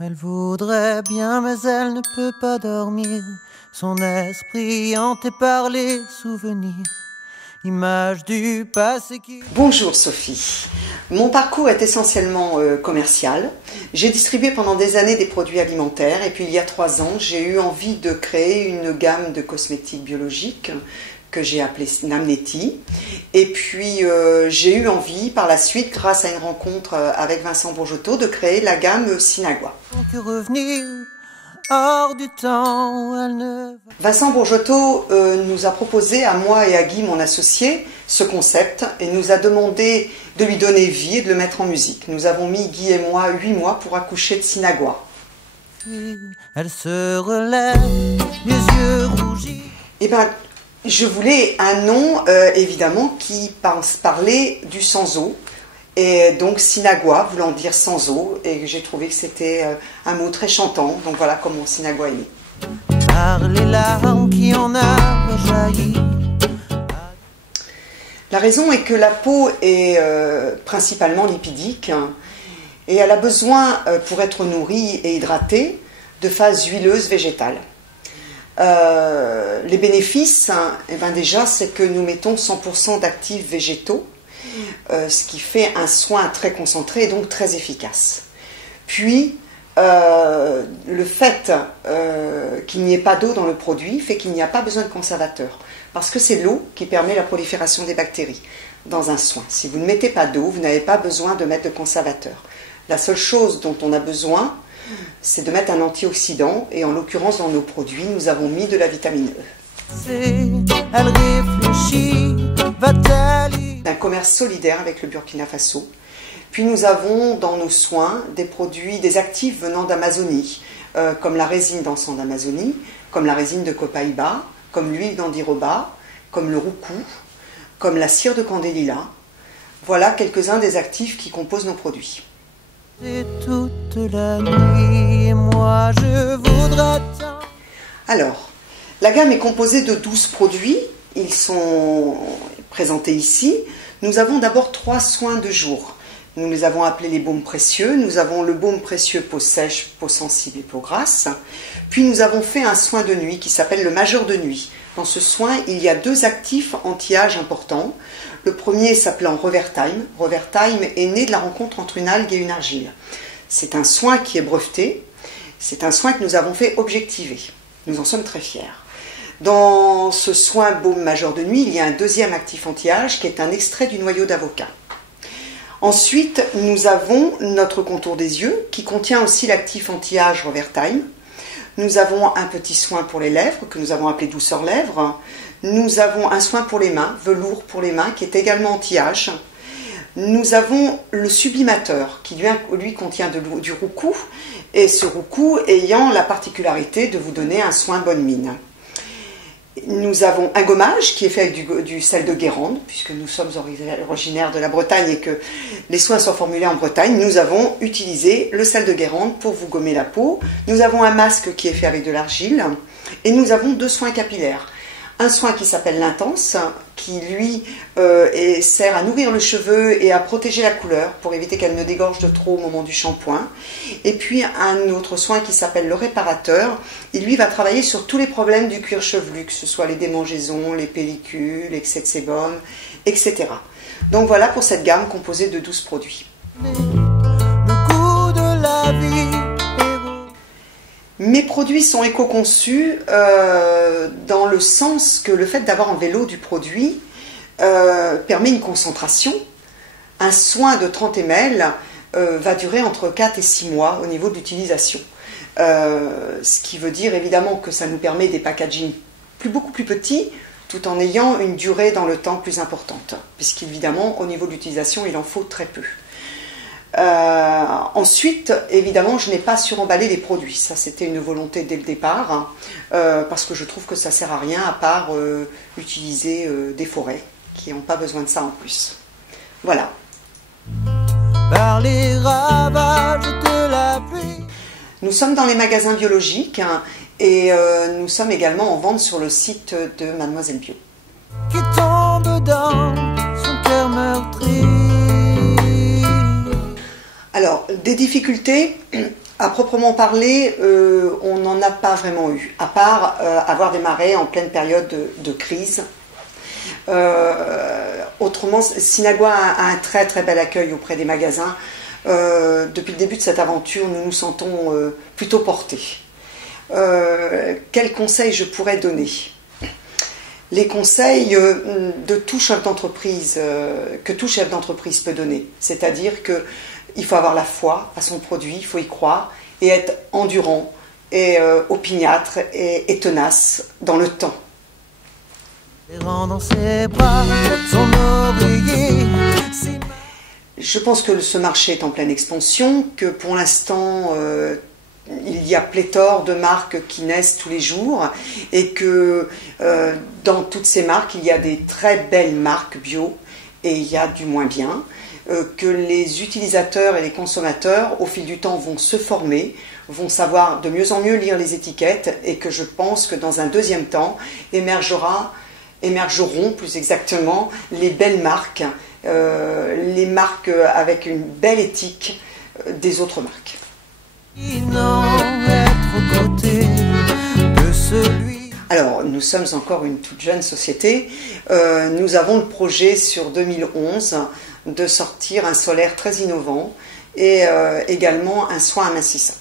Elle voudrait bien, mais elle ne peut pas dormir. Son esprit hanté par les souvenirs, images du passé qui... Bonjour Sophie. Mon parcours est essentiellement commercial. J'ai distribué pendant des années des produits alimentaires et puis il y a 3 ans, j'ai eu envie de créer une gamme de cosmétiques biologiques que j'ai appelée Namneti. Et puis j'ai eu envie par la suite, grâce à une rencontre avec Vincent Bourgeotto, de créer la gamme Sinagua. Hors du temps, elle ne... Vincent Bourgeotto nous a proposé à moi et à Guy, mon associé, ce concept et nous a demandé de lui donner vie et de le mettre en musique. Nous avons mis, Guy et moi, 8 mois pour accoucher de Sinagua. Elle se relève, les yeux rougis. Eh bien, je voulais un nom, évidemment, qui parlait du sans eau. Et donc Sinagua voulant dire sans eau, et j'ai trouvé que c'était un mot très chantant, donc voilà comment Sinagua est né. Par les larmes qui en avaient jailli. La raison est que la peau est principalement lipidique, et elle a besoin, pour être nourrie et hydratée, de phases huileuses végétales. Les bénéfices, eh ben déjà, c'est que nous mettons 100% d'actifs végétaux, ce qui fait un soin très concentré et donc très efficace. Puis, le fait qu'il n'y ait pas d'eau dans le produit fait qu'il n'y a pas besoin de conservateur, parce que c'est l'eau qui permet la prolifération des bactéries dans un soin. Si vous ne mettez pas d'eau, vous n'avez pas besoin de mettre de conservateur. La seule chose dont on a besoin, c'est de mettre un antioxydant, et en l'occurrence dans nos produits, nous avons mis de la vitamine E. Elle réfléchit, va-t-elle... Un commerce solidaire avec le Burkina Faso. Puis nous avons dans nos soins des produits, des actifs venant d'Amazonie, comme la résine d'encens d'Amazonie, comme la résine de copaïba, comme l'huile d'andiroba, comme le roucou, comme la cire de candélila. Voilà quelques-uns des actifs qui composent nos produits. Et toute la nuit, et moi je voudrais tant... Alors, la gamme est composée de 12 produits. Ils sont présentés ici. Nous avons d'abord 3 soins de jour. Nous les avons appelés les baumes précieux. Nous avons le baume précieux peau sèche, peau sensible et peau grasse. Puis nous avons fait un soin de nuit qui s'appelle le majeur de nuit. Dans ce soin, il y a 2 actifs anti-âge importants. Le premier s'appelant Revertime. Revertime est né de la rencontre entre une algue et une argile. C'est un soin qui est breveté. C'est un soin que nous avons fait objectiver. Nous en sommes très fiers. Dans ce soin baume majeur de nuit, il y a un 2e actif anti-âge qui est un extrait du noyau d'avocat. Ensuite, nous avons notre contour des yeux qui contient aussi l'actif anti-âge Revertime. Nous avons un petit soin pour les lèvres que nous avons appelé douceur lèvres. Nous avons un soin pour les mains, velours pour les mains, qui est également anti-âge. Nous avons le sublimateur qui lui contient du roucou, et ce roucou ayant la particularité de vous donner un soin bonne mine. Nous avons un gommage qui est fait avec du sel de Guérande, puisque nous sommes originaires de la Bretagne et que les soins sont formulés en Bretagne. Nous avons utilisé le sel de Guérande pour vous gommer la peau. Nous avons un masque qui est fait avec de l'argile et nous avons 2 soins capillaires. Un soin qui s'appelle l'Intense, qui lui sert à nourrir le cheveu et à protéger la couleur pour éviter qu'elle ne dégorge de trop au moment du shampoing. Et puis un autre soin qui s'appelle le Réparateur. Il lui va travailler sur tous les problèmes du cuir chevelu, que ce soit les démangeaisons, les pellicules, l'excès de sébum, etc. Donc voilà pour cette gamme composée de 12 produits. Le goût de la vie. Mes produits sont éco-conçus dans le sens que le fait d'avoir en vélo du produit permet une concentration. Un soin de 30 ml va durer entre 4 et 6 mois au niveau de l'utilisation. Ce qui veut dire évidemment que ça nous permet des packagings beaucoup plus petits tout en ayant une durée dans le temps plus importante. Puisqu'évidemment au niveau de l'utilisation il en faut très peu. Ensuite, évidemment, je n'ai pas suremballé les produits. Ça, c'était une volonté dès le départ, parce que je trouve que ça ne sert à rien à part utiliser des forêts qui n'ont pas besoin de ça en plus. Voilà. Par les ravages de la pluie. Nous sommes dans les magasins biologiques et nous sommes également en vente sur le site de Mademoiselle Bio. Qui tombe dans son cœur meurtri. Alors, des difficultés, À proprement parler, on n'en a pas vraiment eu, à part avoir démarré en pleine période de crise. Autrement, Sinagua a un très très bel accueil auprès des magasins. Depuis le début de cette aventure, nous nous sentons plutôt portés. Quels conseils je pourrais donner? Les conseils de tout chef d'entreprise, que tout chef d'entreprise peut donner. C'est-à-dire qu'il faut avoir la foi à son produit, il faut y croire et être endurant et opiniâtre et tenace dans le temps. Je pense que ce marché est en pleine expansion, que pour l'instant il y a pléthore de marques qui naissent tous les jours et que dans toutes ces marques, il y a des très belles marques bio et il y a du moins bien, que les utilisateurs et les consommateurs, au fil du temps, vont se former, vont savoir de mieux en mieux lire les étiquettes et que je pense que dans un deuxième temps, émergeront plus exactement les belles marques, les marques avec une belle éthique des autres marques. Alors, nous sommes encore une toute jeune société. Nous avons le projet sur 2011 de sortir un solaire très innovant et également un soin amincissant.